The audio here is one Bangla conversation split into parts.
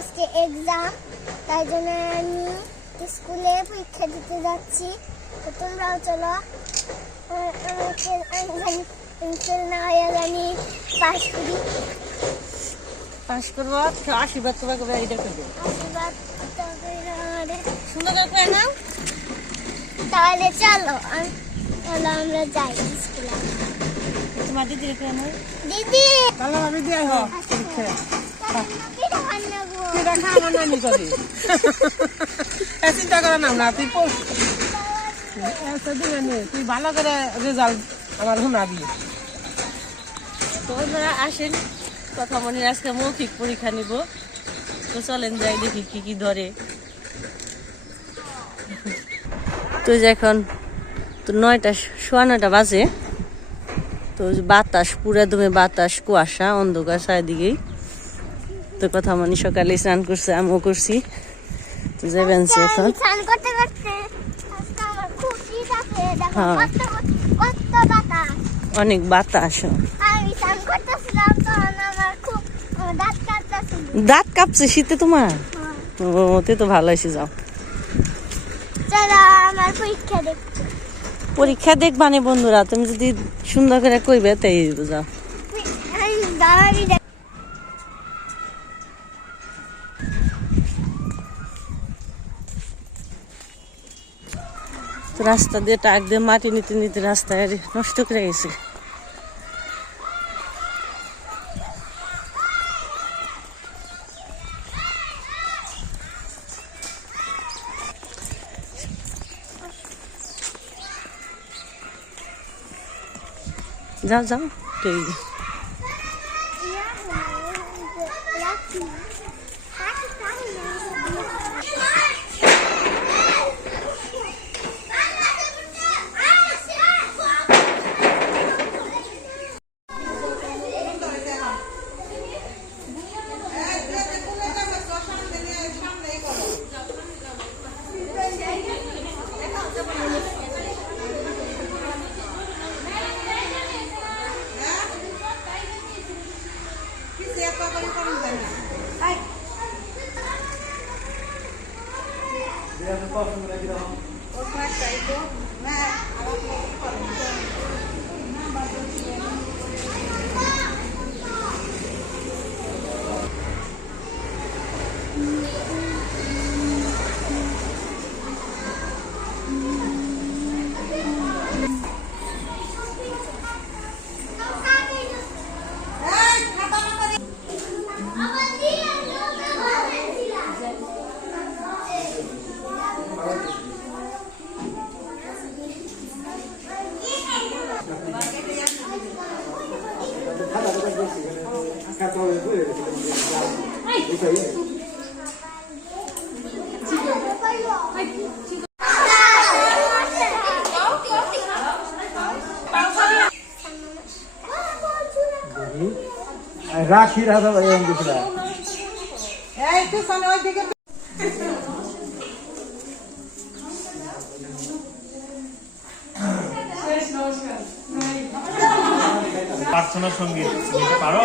আজকে এক্সাম তাই জন্য আমি স্কুলে পরীক্ষা দিতে যাচ্ছি। তো তোমরাও চলো। আহ, আমি জানি পেন্সিল না হয়ে জানি পাস করি। পাস করব আশীর্বাদ তোমার এটা করবে। আশীর্বাদ করতে হবে আমাদের। সুন্দর করে করে নাও। তাহলে চলো চলো আমরা যাই স্কুলে। তোমার দিদি! ভালো ভাবে দিয়ে হোক পরীক্ষা চিন্তা করে নাম না তুই তুই ভালো করে রেজাল্ট আমার শোনাবি তো ওনারা আসেন কথা মনে আজকে মৌখিক পরীক্ষা নিব তো চলেন যাই দেখি কি কি ধরে। তো যে এখন তো নয়টা, সোয়া নয়টা বাজে। তো বাতাস, পুরা দমে বাতাস, কুয়াশা, অন্ধকার চারিদিকেই। তো কথা মানে সকালে স্নান করছে আমিও করছি। তো যাবেন সে এখন। হ্যাঁ। অনেক বাতাস আমার দাঁত কাঁপছে শীতে তোমার? ও তে তো ভালো হয়েছে যাও। পরীক্ষা দেখবানে বন্ধুরা তুমি যদি সুন্দর করে কইবে তাই যাও। রাস্তা দিয়ে টাক দিয়ে মাটি নিতে নিতে রাস্তায় নষ্ট করে গেছে। যাও যাও ঠিক আছে। রাখি এরকম কিছু না এই ওই দিকে প্রার্থনা সংগীত পারো?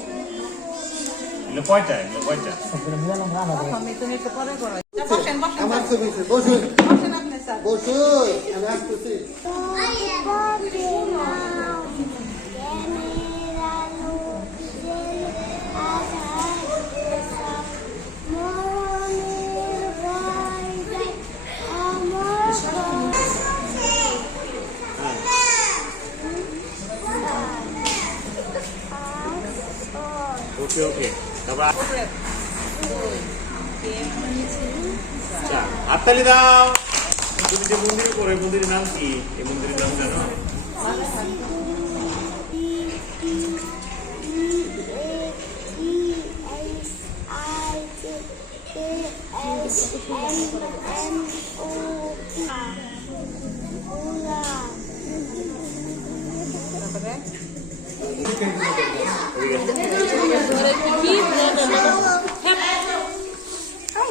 এগুলো কয়টা এগুলো কয়টা আমার ছবি আছে। বসুন বসেন আপনি স্যার বসুন আমি আসতেছি হাততালি দাও। তুমি যে মন্দিরে এই মন্দিরের নাম কি? এই মন্দিরের নাম জানো?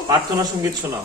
প্রার্থনা সংগীত শোনাও।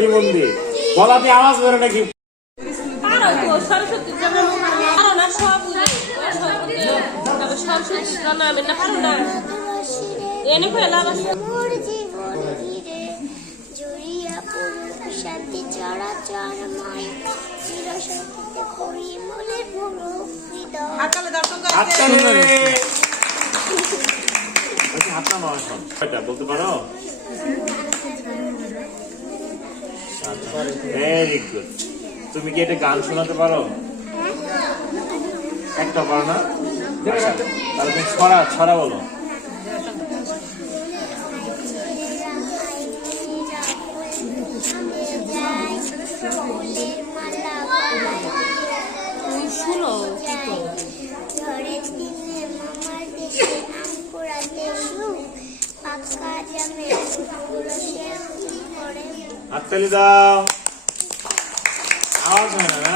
শান্তি চরাচরময় চির শান্তিতে করি পুরো হাতটা এখন কয়টা বলতে পারো? ভেরি গুড তুমি কি এটা গান শোনাতে পারো? একটা পারো না? তাহলে তুমি ছড়া ছড়া বলো। হাততালি দাও। আওয়াজ হয় না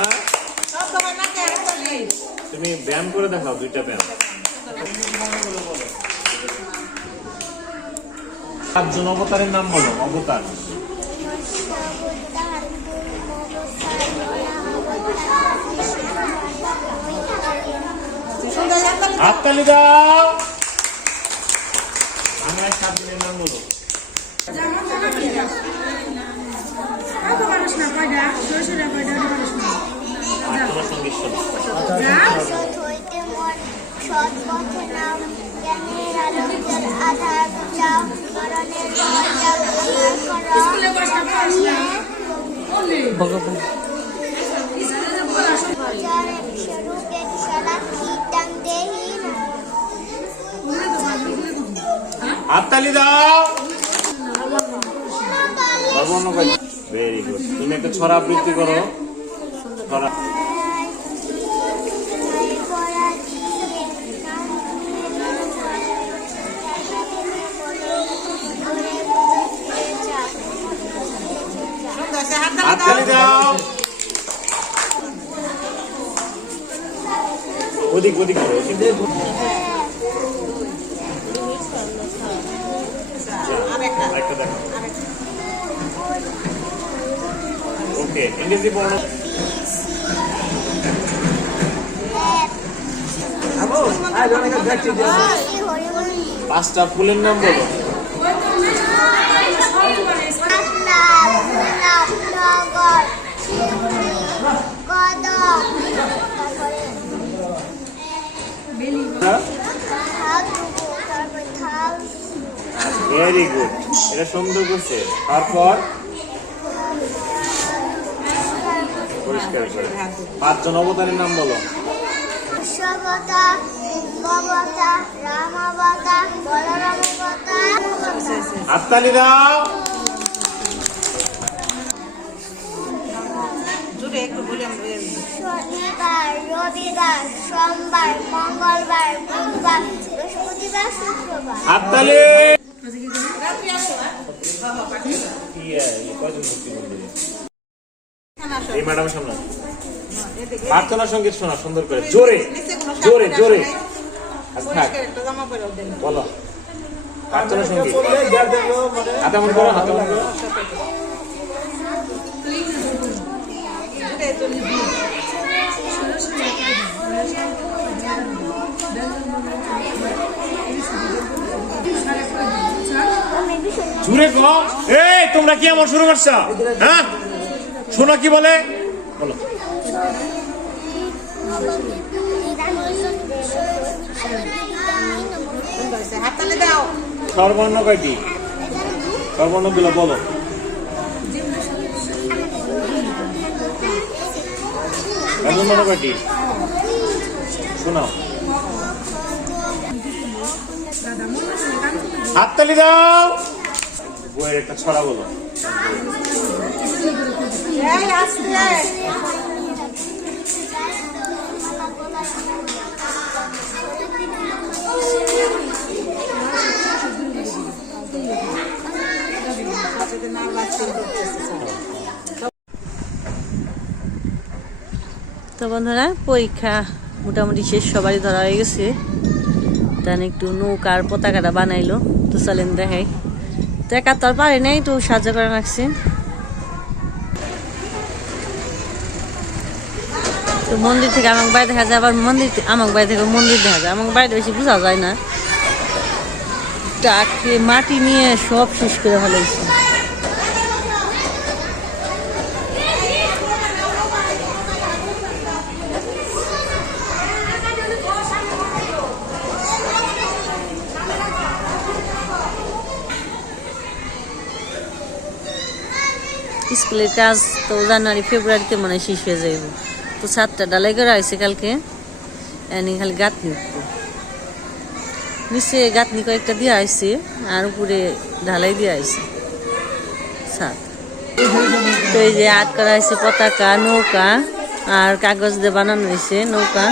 তুমি ব্যায়াম করে দেখাও, দুইটা ব্যায়াম। পাঁচজন অবতারের নাম বলো, অবতার। হাততালি দাও। ভগবান। হাততালি দাও। ভগবান ভেরি গুড তুমি একটা ছড়া আবৃত্তি করো। ছড়া ওদিক ওদিক ওকে ইংরেজি পড়ো পাঁচটা ফুলের নাম বলো ভেরি গুড এটা সুন্দর করছে। তারপর? পরিষ্কার করে। পাঁচজন অবতারের নাম বলো। বিশ্ববতা রামবতা হাততালি দাও। জুড়ে একটু বলে শনিবার রবিবার সোমবার মঙ্গলবার বুধবার বৃহস্পতিবার শুক্রবার। হাততালি! রাত্রি আসো হ্যাঁ? এই ম্যাডাম সামনে প্রার্থনা সংগীত শোনা সুন্দর করে। জোরে জোরে জোরে। আচ্ছা একটা বলো। প্রার্থনা সংগীত হাতে মনে করো হাতে মনে করো জুড়ে কো এই তোমরা কি আমার শুরু করছ? হ্যাঁ? শোনা কি বলে? বলো। সর্বর্ণ কয়টি? সর্বর্ণগুলো বলো। ব্যঞ্জনবর্ণ কয়টি শোনাও হাততালি দাও। বইয়ের একটা ছড়া বলো। তো বন্ধুরা, পরীক্ষা মোটামুটি শেষ, সবারই ধরা হয়ে গেছে। তান একটু নৌকার পতাকাটা বানাইলো, তো চলেন দেখাই। তো একা আর পারে নাই, তো সাহায্য করে রাখছে তো মন্দির থেকে আমার বাড়ি দেখা যায়, আবার মন্দির আমার বাড়ি থেকে মন্দির দেখা যায়। আমার বাড়িতে বেশি বোঝা যায় না। টাকে মাটি নিয়ে সব শেষ করে ফেলাইছে। স্কুলের কাজ তো জানুয়ারি, ফেব্রুয়ারিতে মনে শেষ হয়ে যাইব। তো সাতটা ডালাই করা হয়েছে কালকে। এনে খালি গাঁথনি। উঠবো নিচে গাঁথনি কয়েকটা দেওয়া হয়েছে আর উপরে ঢালাই দেওয়া হয়েছে। সাত। তো এই যে আর্ট করা হয়েছে পতাকা, নৌকা আর কাগজ দিয়ে বানানো হয়েছে নৌকা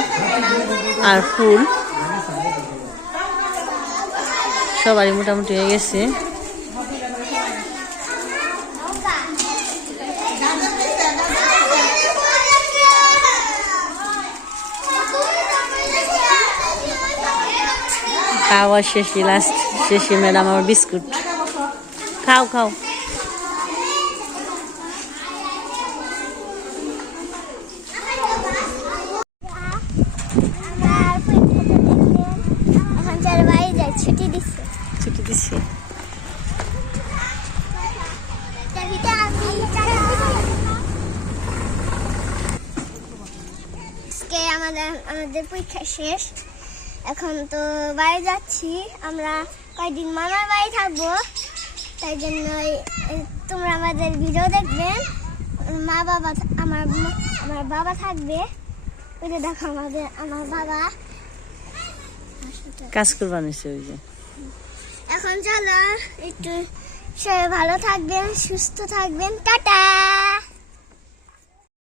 আর ফুল। সবারই মোটামুটি হয়ে গেছে। খাওয়া শেষে লাস্ট শেষে ম্যাডাম আমার বিস্কুট। খাও খাও। ছুটি দিচ্ছি আমাদের আমাদের পরীক্ষা শেষ। এখন তো বাড়ি যাচ্ছি আমরা কয়েকদিন মামার বাড়ি থাকব তাই জন্য তোমরা আমাদের ভিডিও দেখবেন মা বাবা আমার আমার বাবা থাকবে। ওই যে দেখো আমাদের আমার বাবা। কাজ করবা নিশ্চয় ওই যে। এখন চলো একটু সবাই ভালো থাকবেন সুস্থ থাকবেন। টাটা!